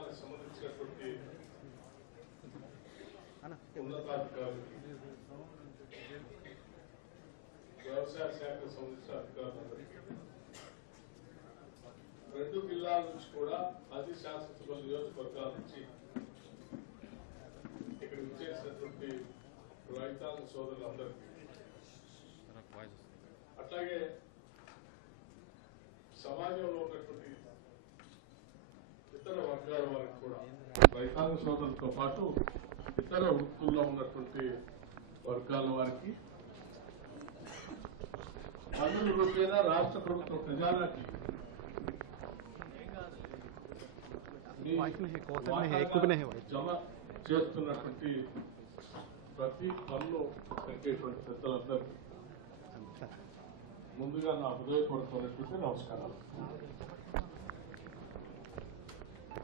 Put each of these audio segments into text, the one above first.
జిల్లాలకు సంబంధించినటువంటి ఉన్నతాధికారులకి వ్యవసాయ శాఖకు సంబంధించిన అధికారులందరికీ. రెండు జిల్లాల నుంచి కూడా అది శాసనసభ నియోజకవర్గాల నుంచి ఇక్కడ విచ్చేసినటువంటి రైతాంగ సోదరులందరికీ. అట్లాగే గారి వారికి కూడా రైతాంగ సోదరులతో పాటు ఇతర వృత్తుల్లో ఉన్నటువంటి వర్గాల వారికి పన్నుల రూపేణా రాష్ట్ర ప్రభుత్వ ప్రజానాకి జమ చేస్తున్నటువంటి ప్రతి పనులు పెట్టేటువంటి పెద్దలందరికీ ముందుగా నా హృదయపూర్వకమైనటువంటి నమస్కారాలు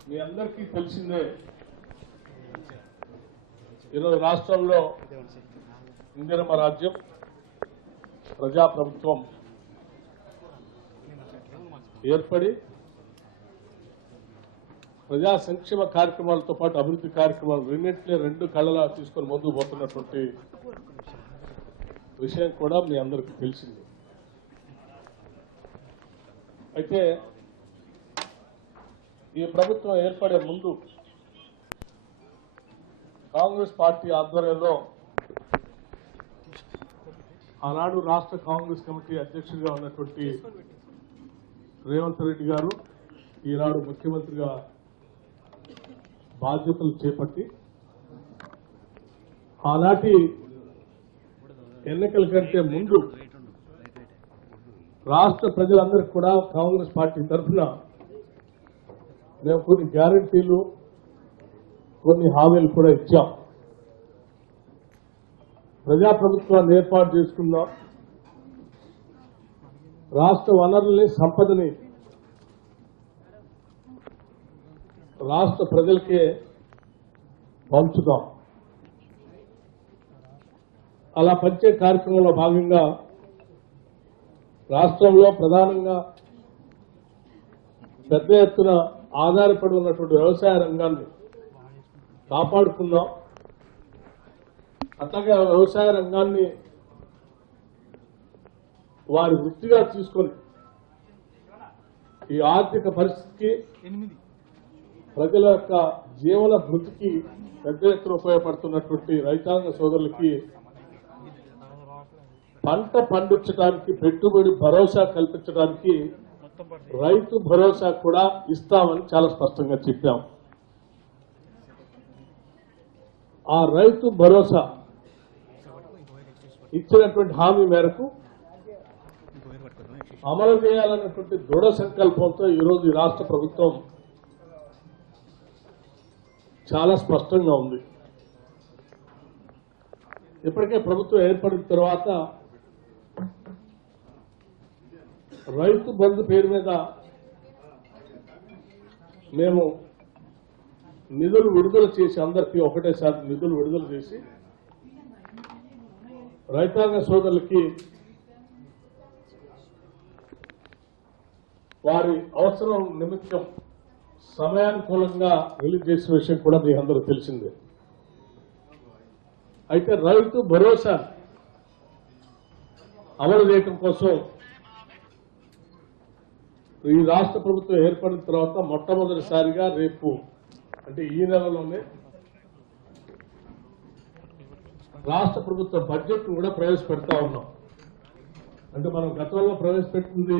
మీ అందరికీ తెలిసిందే ఈరోజు రాష్ట్రంలో ఇందిరమ రాజ్యం ప్రజాప్రభుత్వం ఏర్పడి ప్రజా సంక్షేమ కార్యక్రమాలతో పాటు అభివృద్ధి కార్యక్రమాలు రెండింటినీ రెండు కళ్ళలా తీసుకొని ముందుకు పోతున్నటువంటి విషయం కూడా మీ అందరికీ తెలిసింది. అయితే ఈ ప్రభుత్వం ఏర్పడే ముందు కాంగ్రెస్ పార్టీ ఆధ్వర్యంలో ఆనాడు రాష్ట్ర కాంగ్రెస్ కమిటీ అధ్యక్షుడిగా ఉన్నటువంటి రేవంత్ రెడ్డి గారు ఈనాడు ముఖ్యమంత్రిగా బాధ్యతలు చేపట్టి ఆనాటి ఎన్నికల కంటే ముందు రాష్ట్ర ప్రజలందరికీ కూడా కాంగ్రెస్ పార్టీ తరఫున మేము కొన్ని గ్యారంటీలు కొన్ని హామీలు కూడా ఇచ్చాం. ప్రజాప్రభుత్వాన్ని ఏర్పాటు చేసుకుందాం. రాష్ట్ర వనరుల్ని సంపదని రాష్ట్ర ప్రజలకే పంచుదాం. అలా పంచే కార్యక్రమంలో భాగంగా రాష్ట్రంలో ప్రధానంగా పెద్ద ఎత్తున ఆధారపడి ఉన్నటువంటి వ్యవసాయ రంగాన్ని కాపాడుకుందాం. అట్లాగే ఆ వ్యవసాయ రంగాన్ని వారి వృత్తిగా తీసుకొని ఈ ఆర్థిక పరిస్థితికి ప్రజల యొక్క జీవన భృతికి పెద్ద ఎత్తున ఉపయోగపడుతున్నటువంటి రైతాంగ సోదరులకి పంట పండించడానికి పెట్టుబడి భరోసా కల్పించడానికి రైతు భరోసా కూడా ఇస్తామని చాలా స్పష్టంగా చెప్పాం. ఆ రైతు భరోసా ఇచ్చినటువంటి హామీ మేరకు అమలు చేయాలన్నటువంటి దృఢ సంకల్పంతో ఈరోజు రాష్ట్ర ప్రభుత్వం చాలా స్పష్టంగా ఉంది. ఇప్పటికే ప్రభుత్వం ఏర్పడిన తర్వాత రైతు బంధు పేరు మీద మేము నిధులు విడుదల చేసి అందరికీ ఒకటేసారి నిధులు విడుదల చేసి రైతాంగ సోదరులకి వారి అవసరం నిమిత్తం సమయానుకూలంగా రిలీజ్ చేసిన విషయం కూడా మీ అందరూ తెలిసిందే. అయితే రైతు భరోసా అమలు చేయటం కోసం ఈ రాష్ట్ర ప్రభుత్వం ఏర్పడిన తర్వాత మొట్టమొదటిసారిగా రేపు అంటే ఈ నెలలోనే రాష్ట్ర ప్రభుత్వ బడ్జెట్ కూడా ప్రవేశపెడతా ఉన్నాం. అంటే మనం గతంలో ప్రవేశపెట్టింది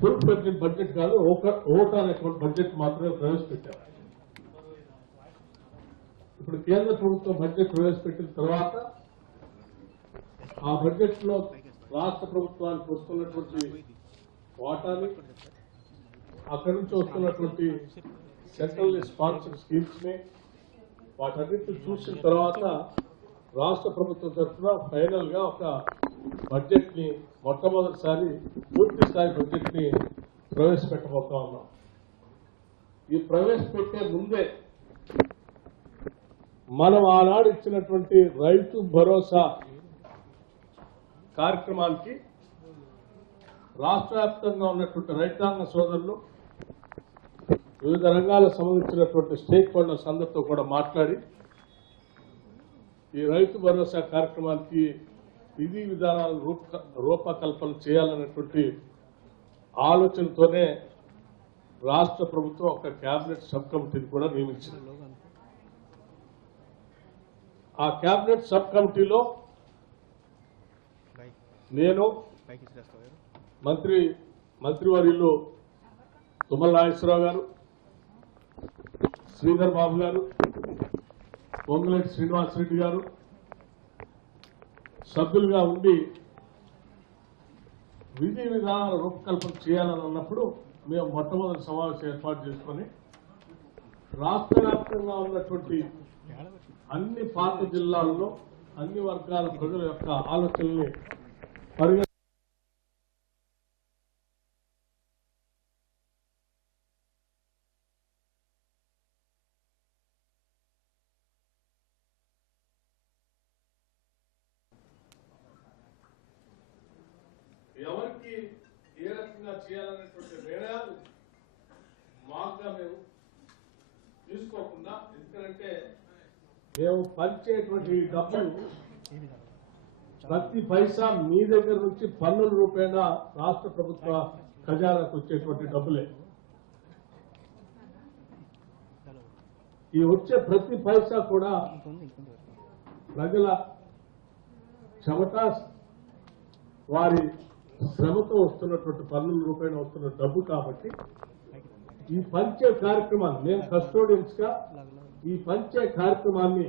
ఫుల్ బడ్జెట్ బడ్జెట్ కాదు ఓట్ ఆన్ అకౌంట్ బడ్జెట్ మాత్రమే ప్రవేశపెట్టాం. ఇప్పుడు కేంద్ర ప్రభుత్వం బడ్జెట్ ప్రవేశపెట్టిన తర్వాత ఆ బడ్జెట్లో రాష్ట్ర ప్రభుత్వానికి వస్తున్నటువంటి వాటాని అక్కడి నుంచి వస్తున్నటువంటి సెంట్రల్ స్పాన్సర్ స్కీమ్స్ని వాటన్నిటిని చూసిన తర్వాత రాష్ట్ర ప్రభుత్వం తరఫున ఫైనల్గా ఒక బడ్జెట్ని మొట్టమొదటిసారి పూర్తి స్థాయి బడ్జెట్ని ప్రవేశపెట్టబోతా ఉన్నాం. ఈ ప్రవేశపెట్టే ముందే మనం ఆనాడు ఇచ్చినటువంటి రైతు భరోసా కార్యక్రమానికి రాష్ట్ర వ్యాప్తంగా ఉన్నటువంటి రైతాంగ సోదరులు వివిధ రంగాలకు సంబంధించినటువంటి స్టేక్ హోల్డర్స్ అందరితో కూడా మాట్లాడి ఈ రైతు భరోసా కార్యక్రమానికి విధి విధానాలు రూప రూపకల్పన చేయాలనేటువంటి ఆలోచనతోనే రాష్ట్ర ప్రభుత్వం ఒక కేబినెట్ సబ్ కమిటీని కూడా నియమించింది. ఆ కేబినెట్ సబ్ కమిటీలో నేను మంత్రి మంత్రివర్యులు తుమ్మల నాగేశ్వరరావు గారు శ్రీధర్ బాబు గారు పొంగులేటి శ్రీనివాసరెడ్డి గారు సభ్యులుగా ఉండి విధి విధానాల రూపకల్పన చేయాలని అన్నప్పుడు మేము మొట్టమొదటి సమావేశం ఏర్పాటు చేసుకొని రాష్ట్ర వ్యాప్తంగా ఉన్నటువంటి అన్ని పాత జిల్లాల్లో అన్ని వర్గాల ప్రజల యొక్క ఆలోచనల్ని పరిగణ మేము పంచేటువంటి డబ్బులు ప్రతి పైసా మీ దగ్గర నుంచి పన్నుల రూపేణా రాష్ట్ర ప్రభుత్వ ఖజానాకు వచ్చేటువంటి డబ్బులే. ఈ వచ్చే ప్రతి పైసా కూడా ప్రజల క్షమత వారి శ్రమతో వస్తున్నటువంటి పన్నుల రూపాయన వస్తున్న డబ్బు కాబట్టి ఈ పంచే కార్యక్రమాన్ని మేము కస్టోడియన్స్గా ఈ పంచ కార్యక్రమాన్ని